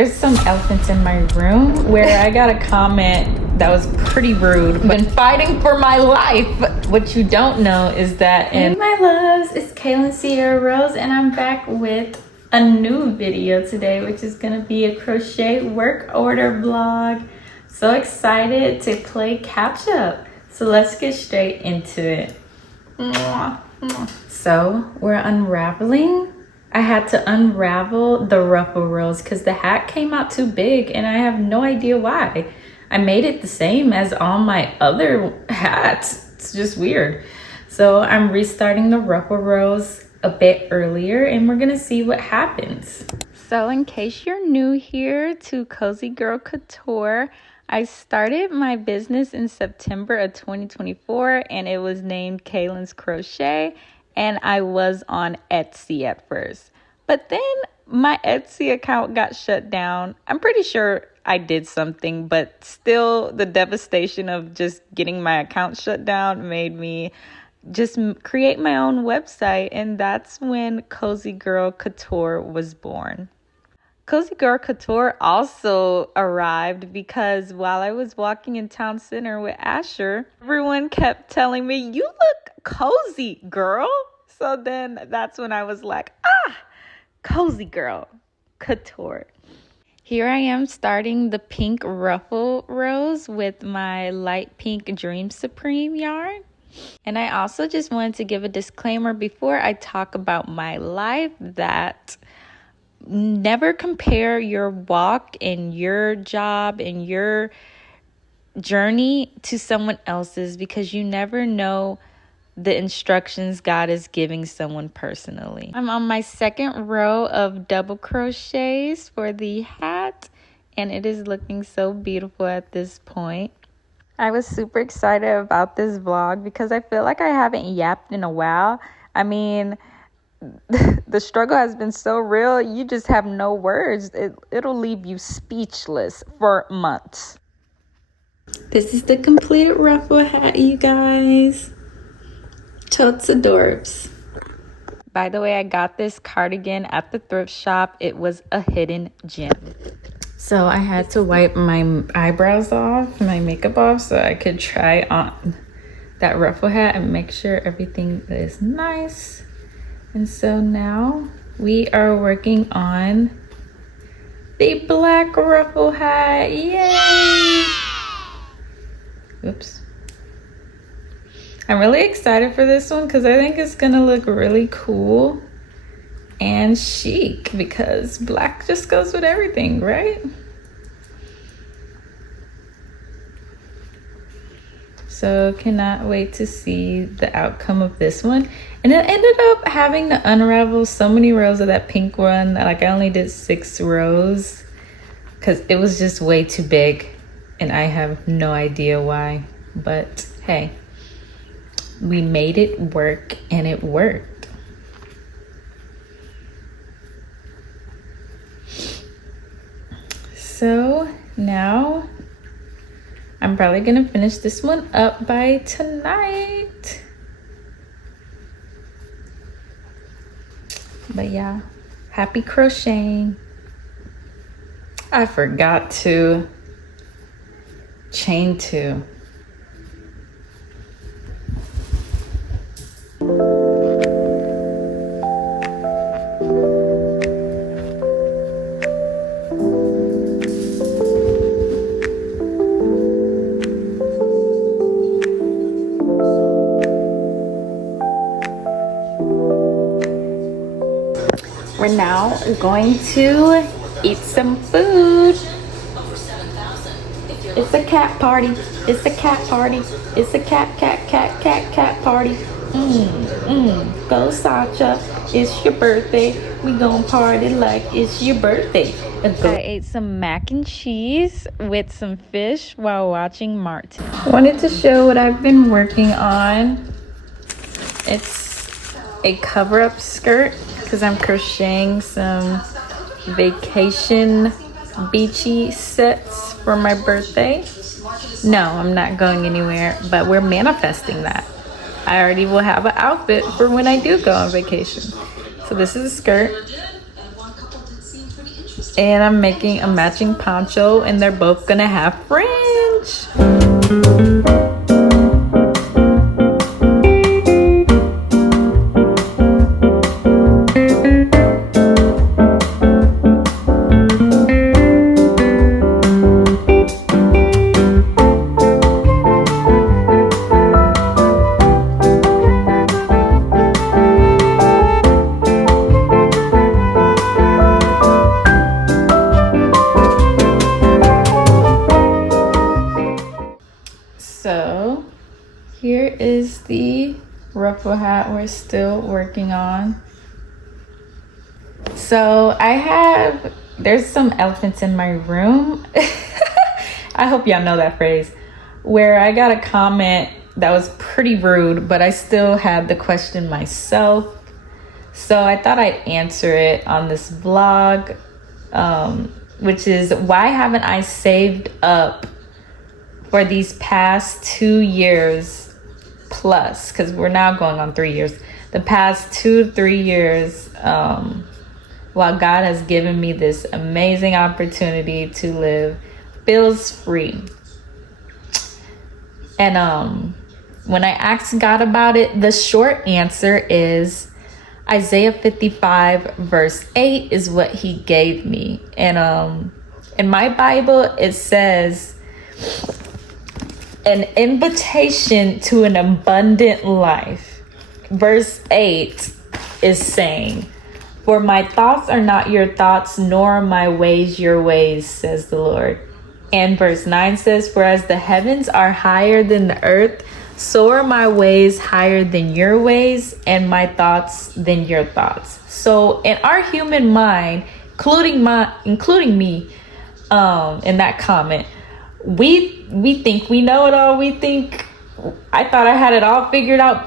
There's some elephants in my room where I got a comment that was pretty rude. I've been fighting for my life. What you don't know is that in my loves, it's Kaylin Sierra Rose, and I'm back with a new video today, which is gonna be a crochet work order vlog. So excited to play catch up. So let's get straight into it. So we're unraveling. I had to unravel the ruffle rows because the hat came out too big and I have no idea why. I made it the same as all my other hats. It's just weird. So I'm restarting the ruffle rows a bit earlier and we're gonna see what happens. So in case you're new here to Cozy Girl Couture, I started my business in September of 2024 and it was named Kaylin's Crochet. And I was on Etsy at first. But then my Etsy account got shut down. I'm pretty sure I did something, but still the devastation of just getting my account shut down made me just create my own website. And that's when Cozy Girl Couture was born. Cozy Girl Couture also arrived because while I was walking in town center with Asher, everyone kept telling me, "You look cozy, girl." So then that's when I was like, Cozy Girl Couture. Here I am starting the pink ruffle rows with my light pink Dream Supreme yarn. And I also just wanted to give a disclaimer before I talk about my life that never compare your walk and your job and your journey to someone else's, because you never know the instructions God is giving someone personally. I'm on my second row of double crochets for the hat and it is looking so beautiful at this point. I was super excited about this vlog because I feel like I haven't yapped in a while. I mean, the struggle has been so real, you just have no words. It'll leave you speechless for months. This is the completed ruffle hat, you guys. Totes adorbs. By the way, I got this cardigan at the thrift shop. It was a hidden gem. So I had to wipe my eyebrows off, my makeup off, so I could try on that ruffle hat and make sure everything is nice. And so now we are working on the black ruffle hat. Yay! Oops. I'm really excited for this one because I think it's gonna look really cool and chic because black just goes with everything, right? So cannot wait to see the outcome of this one. And it ended up having to unravel so many rows of that pink one that like I only did 6 rows because it was just way too big and I have no idea why, but hey, we made it work and it worked. So now I'm probably gonna finish this one up by tonight. But yeah, happy crocheting. I forgot to chain 2. We're now going to eat some food. It's a cat party. It's a cat party. It's a cat party. Go Sacha. It's your birthday. We gonna party like it's your birthday. I ate some mac and cheese with some fish while watching Martin. Wanted to show what I've been working on. It's a cover-up skirt because I'm crocheting some vacation beachy sets for my birthday. No, I'm not going anywhere, but we're manifesting that. I already will have an outfit for when I do go on vacation. So this is a skirt. And I'm making a matching poncho, and they're both gonna have fringe. So here is the ruffle hat we're still working on. So there's some elephants in my room. I hope y'all know that phrase, where I got a comment that was pretty rude, but I still had the question myself. So I thought I'd answer it on this vlog, which is, why haven't I saved up for these past 2 years plus, because we're now going on 3 years, the past 2 to 3 years, while God has given me this amazing opportunity to live bills free. And when I asked God about it, the short answer is Isaiah 55 verse 8 is what he gave me. And in my Bible, it says, an invitation to an abundant life. Verse 8 is saying, for my thoughts are not your thoughts, nor are my ways your ways, says the Lord. And verse 9 says, for as the heavens are higher than the earth, so are my ways higher than your ways, and my thoughts than your thoughts. So in our human mind, including me, in that comment, we think we know it all. We think I thought I had it all figured out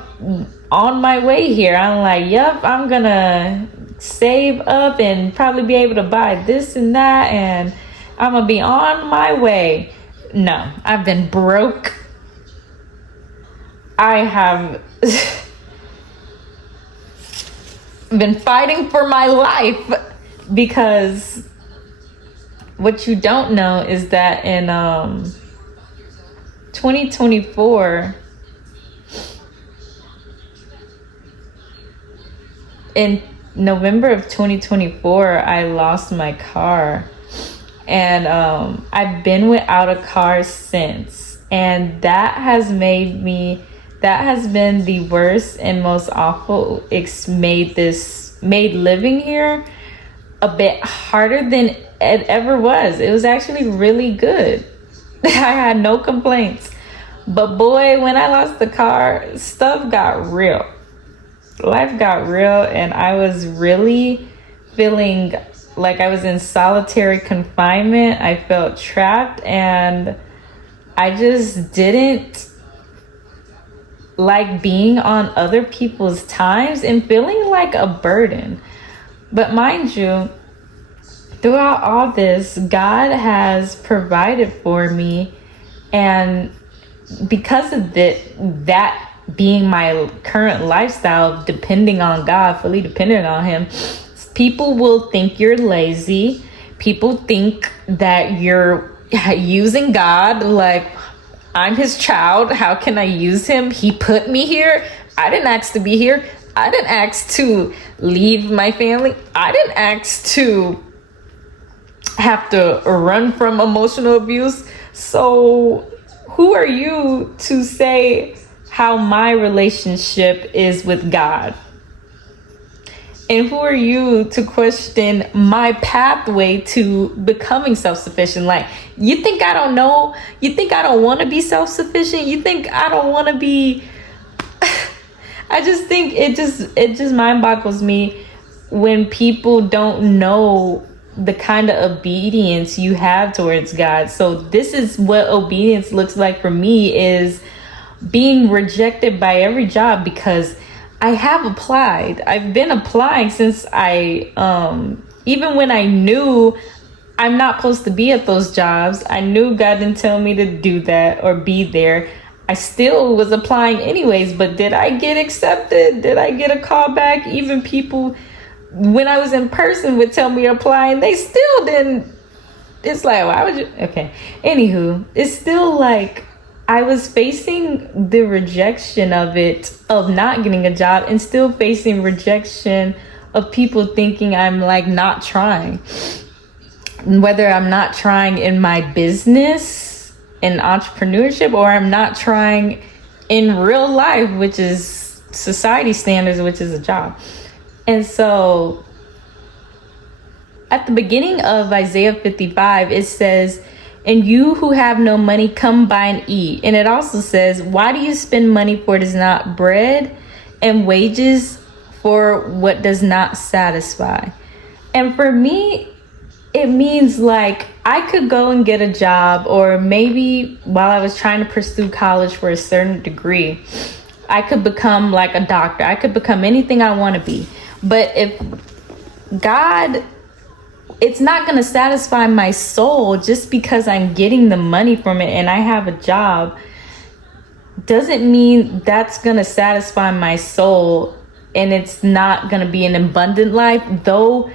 on my way here. I'm like, yep, I'm gonna save up and probably be able to buy this and that, and I'm gonna be on my way. No, I've been broke. I have been fighting for my life, because what you don't know is that in 2024, in November of 2024, I lost my car, and I've been without a car since, and that has been the worst and most awful. It's made living here a bit harder than it ever was. It was actually really good. I had no complaints. But boy, when I lost the car, stuff got real. Life got real, and I was really feeling like I was in solitary confinement. I felt trapped, and I just didn't like being on other people's times and feeling like a burden. But mind you, throughout all this, God has provided for me, and because of that being my current lifestyle, depending on God, fully dependent on him, people will think you're lazy. People think that you're using God, like, I'm his child. How can I use him? He put me here. I didn't ask to be here. I didn't ask to leave my family. I didn't ask to have to run from emotional abuse. So who are you to say how my relationship is with God? And who are you to question my pathway to becoming self-sufficient? Like, you think I don't know? You think I don't want to be self-sufficient? You think I don't want to be... I just think it just mind boggles me when people don't know the kind of obedience you have towards God. So this is what obedience looks like for me, is being rejected by every job, because I have applied. I've been applying since even when I knew I'm not supposed to be at those jobs. I knew God didn't tell me to do that or be there. I still was applying anyways, but did I get accepted? Did I get a call back? Even people when I was in person would tell me to apply, and they still didn't. It's like, why would you? Okay. Anywho, it's still like I was facing the rejection of it, of not getting a job, and still facing rejection of people thinking I'm like not trying. Whether I'm not trying in my business, in entrepreneurship, or I'm not trying in real life, which is society standards, which is a job. And so at the beginning of Isaiah 55, it says, "And you who have no money, come buy and eat." And it also says, "Why do you spend money for it is not bread, and wages for what does not satisfy?" And for me, it means like I could go and get a job, or maybe while I was trying to pursue college for a certain degree, I could become like a doctor. I could become anything I want to be. But if God, it's not going to satisfy my soul just because I'm getting the money from it and I have a job, doesn't mean that's going to satisfy my soul, and it's not going to be an abundant life, though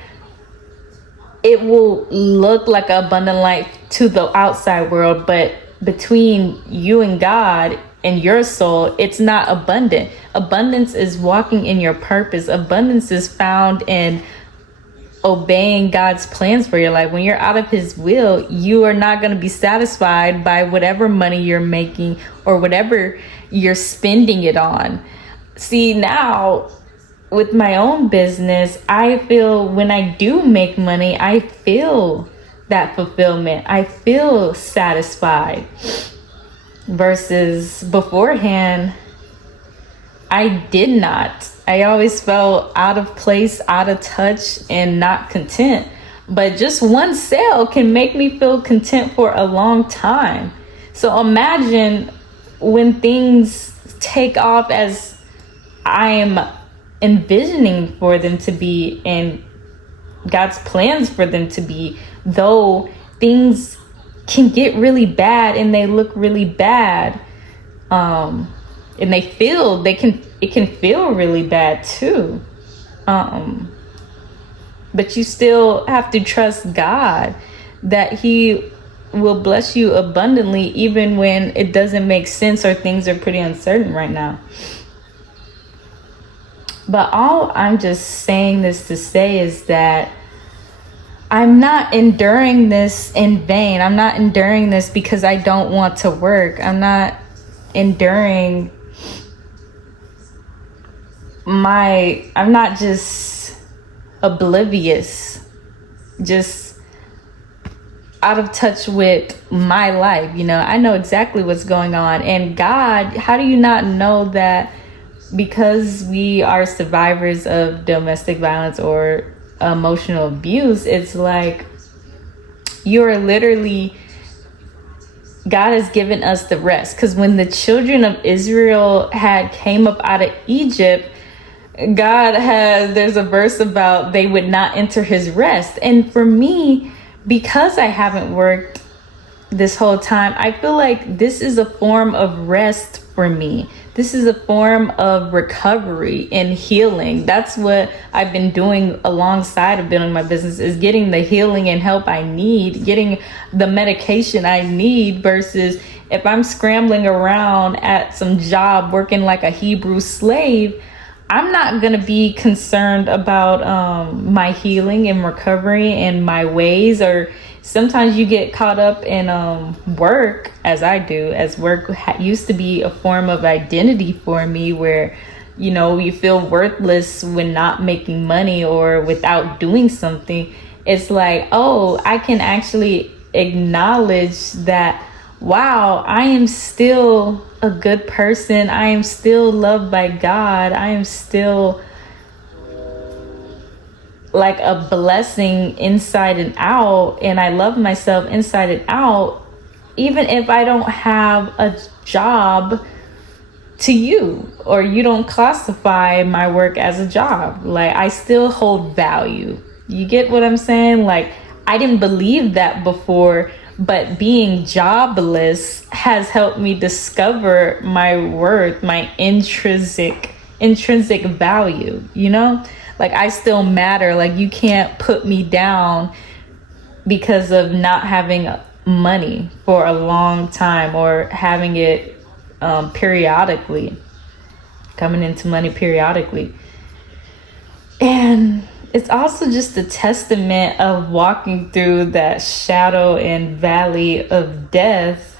it will look like an abundant life to the outside world, but between you and God and your soul, it's not abundant. Abundance is walking in your purpose. Abundance is found in obeying God's plans for your life. When you're out of his will, you are not going to be satisfied by whatever money you're making or whatever you're spending it on. See, now with my own business, I feel when I do make money, I feel that fulfillment. I feel satisfied. Versus beforehand, I did not. I always felt out of place, out of touch, and not content. But just one sale can make me feel content for a long time. So imagine when things take off as I am envisioning for them to be, and God's plans for them to be, though things can get really bad and they look really bad, and it can feel really bad too, but you still have to trust God that he will bless you abundantly even when it doesn't make sense or things are pretty uncertain right now. But all I'm just saying this to say is that I'm not enduring this in vain. I'm not enduring this because I don't want to work. I'm not enduring I'm not just oblivious, just out of touch with my life. I know exactly what's going on. And God, how do you not know that because we are survivors of domestic violence or emotional abuse, it's like you're literally, God has given us the rest. Because when the children of Israel came up out of Egypt, there's a verse about they would not enter his rest. And for me, because I haven't worked this whole time, I feel like this is a form of rest for me. This is a form of recovery and healing. That's what I've been doing alongside of building my business, is getting the healing and help I need, getting the medication I need, versus if I'm scrambling around at some job working like a Hebrew slave, I'm not going to be concerned about my healing and recovery and my ways. Or sometimes you get caught up in work, as I do, as work used to be a form of identity for me, where, you feel worthless when not making money or without doing something. It's like, oh, I can actually acknowledge that, wow, I am still a good person. I am still loved by God. I am still like a blessing inside and out, and I love myself inside and out, even if I don't have a job to you, or you don't classify my work as a job. Like, I still hold value. You get what I'm saying? Like, I didn't believe that before, but being jobless has helped me discover my worth, my intrinsic value, Like, I still matter. Like, you can't put me down because of not having money for a long time, or having it periodically, coming into money periodically. And it's also just a testament of walking through that shadow and valley of death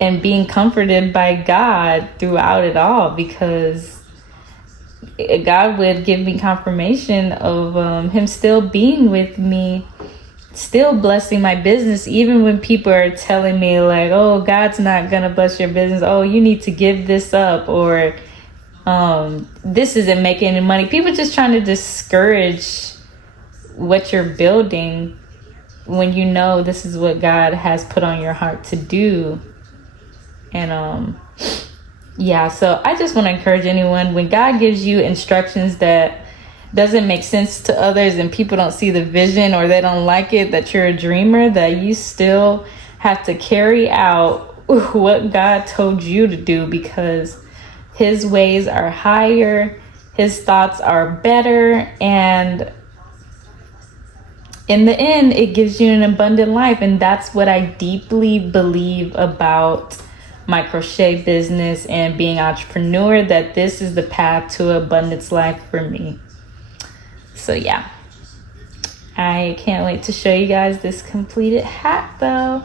and being comforted by God throughout it all, because God would give me confirmation of him still being with me, still blessing my business, even when people are telling me like, oh, God's not gonna bless your business, oh, you need to give this up, or this isn't making any money. People just trying to discourage what you're building when you know this is what God has put on your heart to do. And yeah, so I just want to encourage anyone, when God gives you instructions that doesn't make sense to others and people don't see the vision or they don't like it, that you're a dreamer, that you still have to carry out what God told you to do, because his ways are higher, his thoughts are better, and in the end, it gives you an abundant life. And that's what I deeply believe about my crochet business and being an entrepreneur, that this is the path to abundance life for me. So yeah, I can't wait to show you guys this completed hat though.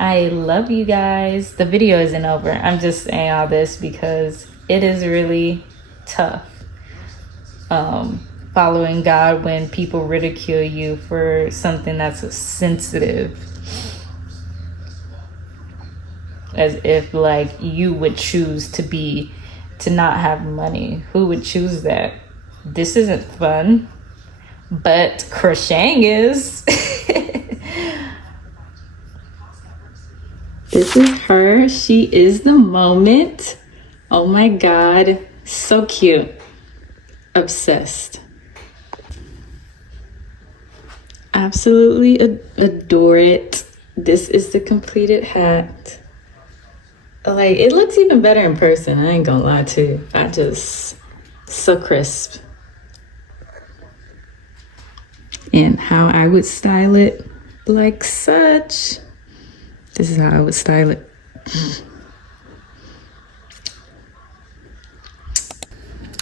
I love you guys. The video isn't over. I'm just saying all this because it is really tough following God when people ridicule you for something that's sensitive, as if like you would choose to not have money. Who would choose that? This isn't fun, but crocheting is. This is her. She is the moment. Oh my God, so cute. Obsessed. Absolutely adore it. This is the completed hat. Like, it looks even better in person, I ain't gonna lie to you. So crisp. And how I would style it, like such. This is how I would style it.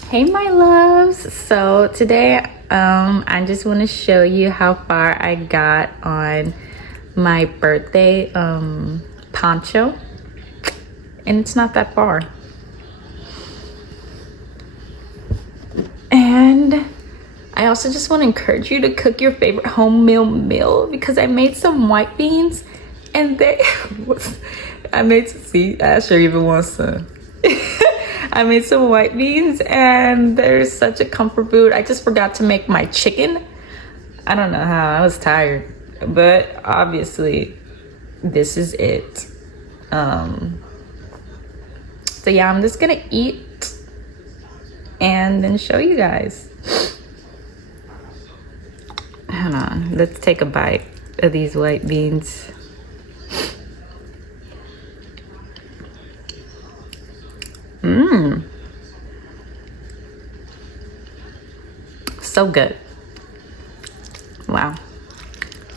Hey my loves, so today I just want to show you how far I got on my birthday poncho, and it's not that far. And I also just want to encourage you to cook your favorite home meal, because I made some white beans and Asher even wants some. I made some white beans and they're such a comfort food. I just forgot to make my chicken. I don't know how, I was tired, but obviously this is it. So yeah, I'm just gonna eat and then show you guys. Hold on, let's take a bite of these white beans. So good. Wow.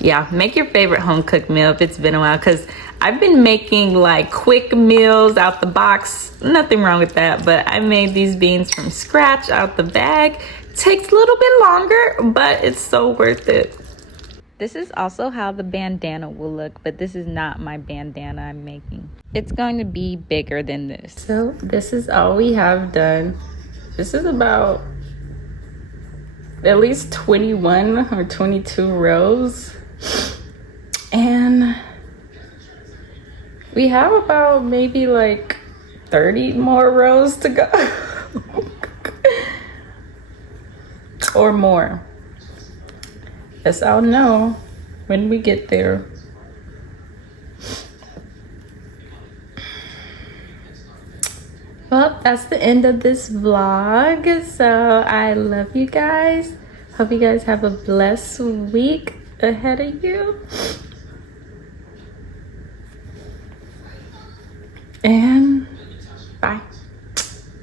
Yeah, make your favorite home cooked meal if it's been a while, because I've been making like quick meals out the box. Nothing wrong with that, but I made these beans from scratch out the bag. Takes a little bit longer, but it's so worth it. This is also how the bandana will look, but this is not my bandana I'm making. It's going to be bigger than this. So this is all we have done. This is about at least 21 or 22 rows. And we have about maybe like 30 more rows to go. Or more. Guess I'll know when we get there. Well, that's the end of this vlog. So I love you guys. Hope you guys have a blessed week ahead of you. And